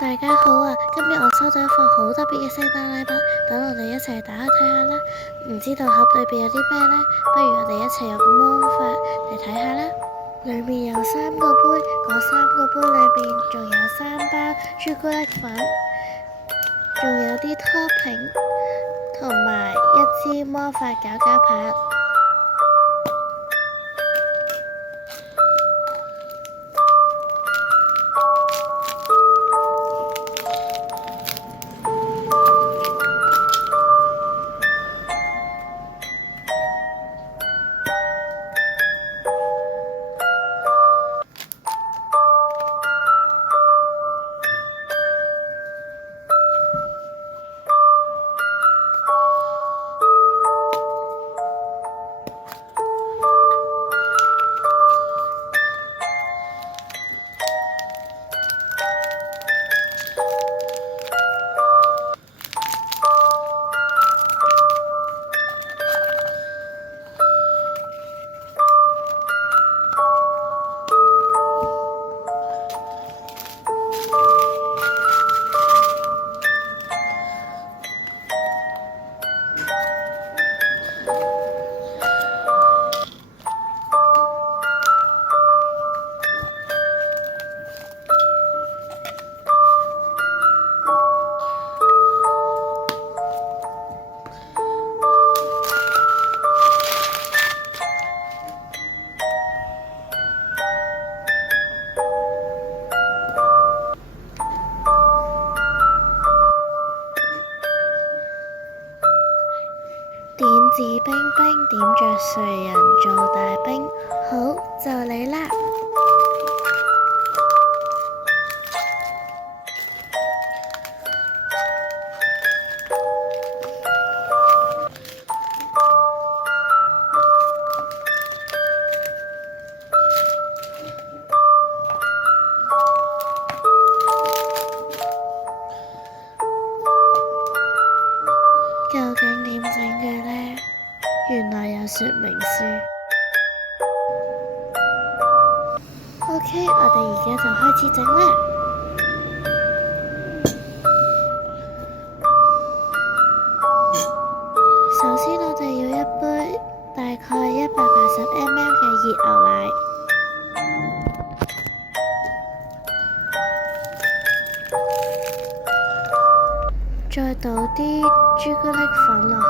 大家好啊！今日我收到一份好特別嘅聖誕禮物，等我哋一齊打開睇下啦。唔知道盒裏邊有啲咩呢？不如我哋一齊用魔法嚟睇下啦。裏面有3個杯，嗰3個杯裏邊仲有3包朱古力粉，仲有啲 topping，同埋一支魔法攪攪棒。點指兵兵，點着誰人做大兵？好，就你啦！究竟點整嘅呢？原來有說明書。OK，我哋而家就開始整啦。首先我哋要一杯大概180ml 嘅熱牛奶，再倒啲朱古力粉落去。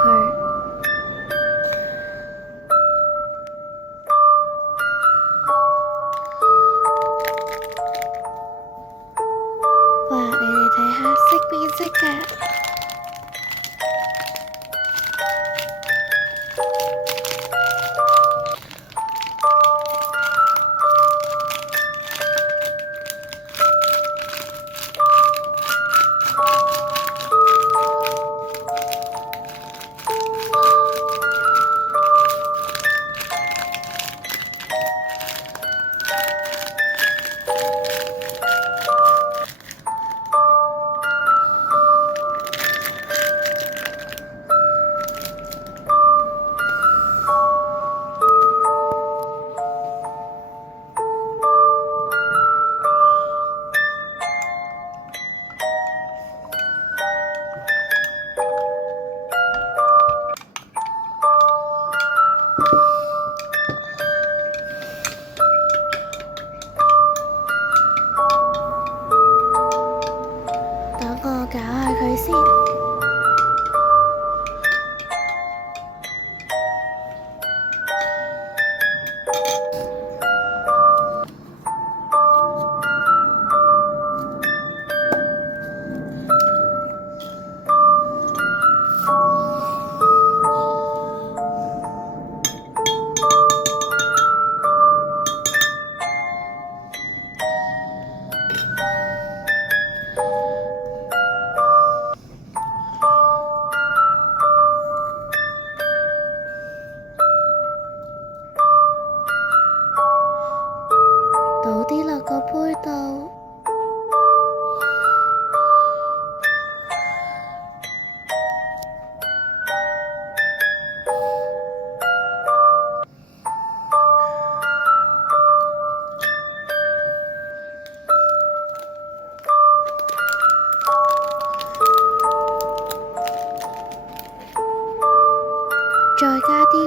哇！你哋睇下，識變色㗎。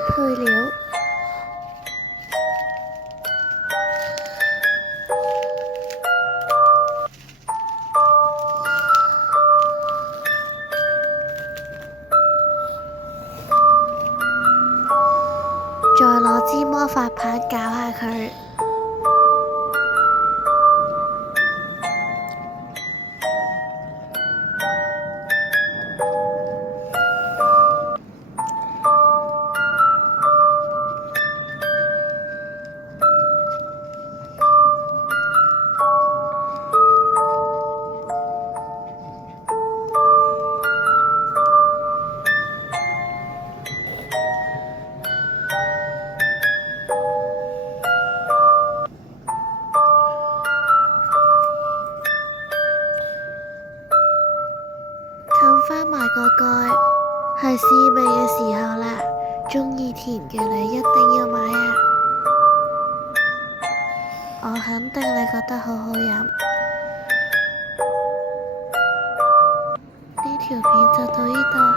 配料。再攞支魔法棒搞下佢。冚返埋個蓋，係試味嘅時候啦！鍾意甜嘅你一定要買啊！我肯定你覺得好好飲。呢條片就到呢度。